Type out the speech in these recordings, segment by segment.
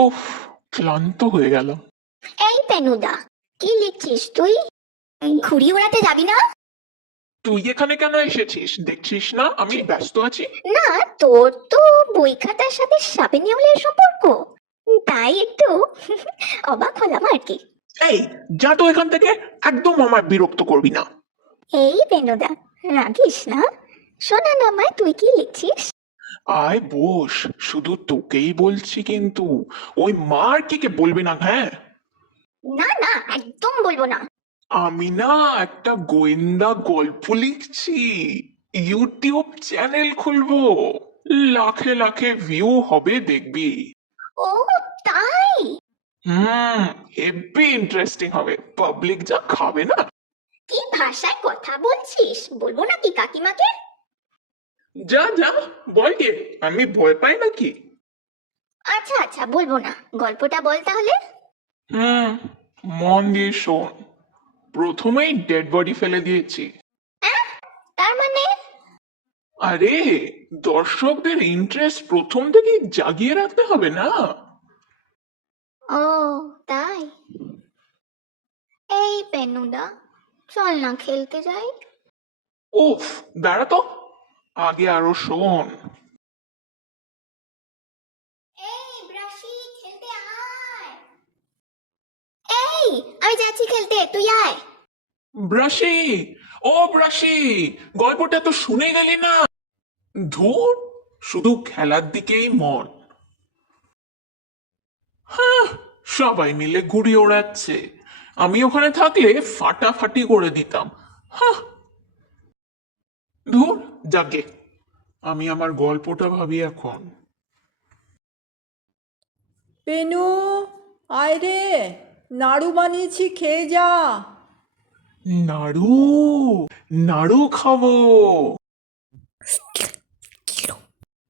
ওফ, ক্লান্ত হয়ে গেল। এই পেনুদা, কি লিখছিস তুই? ঘুড়ি ওড়াতে যাবি না? তুই এখানে কেন এসেছিস? দেখছিস না আমি ব্যস্ত আছি? না, তোর তো বই খাতার সাথে সাপে নেউলের সম্পর্ক, তাই একটু অবাক হলাম আর কি। এই, যা তো এখান থেকে। একদম আমার বিরক্ত করবি না। এই পেনুদা, রাগিস না, শোনা না আমায়, তুই কি লিখছিস? আয় বস, শুধু তোকেই বলছি কিন্তু ওই মার্কিকে বলবি না, হ্যাঁ? না না, একদম বলবো না। আমি না একটা গোয়েন্দা গল্প লিখছি, ইউটিউব চ্যানেল খুলবো, লাখে লাখে ভিউ হবে দেখবি। ও তাই? হেভি ইন্টারেস্টিং হবে, পাবলিক যা খাবে না। কি ভাষায় কথা বলছিস, বলবো নাকি কাকিমাকে? যা যা, বল গে, আমি ভয় পাই নাকি? আচ্ছা আচ্ছা, বলবো না, গল্পটা বল তাহলে। হুম মন দিয়ে শোন। প্রথমেই ডেড বডি ফেলে দিয়েছি। তার মানে? আরে, দর্শকদের ইন্টারেস্ট প্রথম থেকেই জাগিয়ে রাখতে হবে না? ও তাই? এই পেনুদা, চল না খেলতে যাই। উফ, দাঁড়া তো, আগে আরো শোন। এই ব্রাশি, খেলতে আয়। এই, আমি যাচ্ছি খেলতে, তুই আয়। ব্রাশি, ও ব্রাশি, গল্পটা তো শুনে গেলি না? ধুর, শুধু খেলার দিকেই মন। হ্যাঁ, সবাই মিলে ঘুড়ি ওড়াচ্ছে, আমি ওখানে থাকলে ফাটাফাটি করে দিতাম। হ্যাঁ, ধুর, যাকে, আমি আমার গল্পটা ভাবি এখন। পেনু, আয় রে, নাড়ু বানিয়েছি, খেয়ে যা। নাড়ু, নাড়ু খাবো,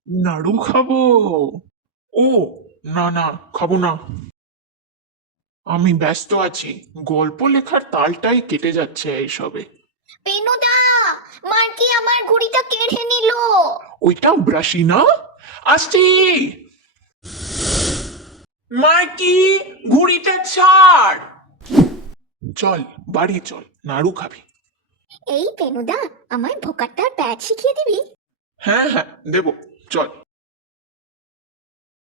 নাড়ু খাবো। ও, না না, খাবো না। আমি ব্যস্ত আছি, গল্প লেখার তালটাই কেটে যাচ্ছে এইসবে। পেনুদা, মার্কি আমার ঘুড়িটা কেড়ে নিল। ওইটা ব্রাশি না? আসছি। মার্কি, ঘুড়িটা ছাড়। চল, বাড়ি চল, নাড়ু খাবি। এই পেনুদা, আমায় ভোকাট্টার প্যাচ শিখিয়ে দিবি? হ্যাঁ হ্যাঁ, দেবো, চল।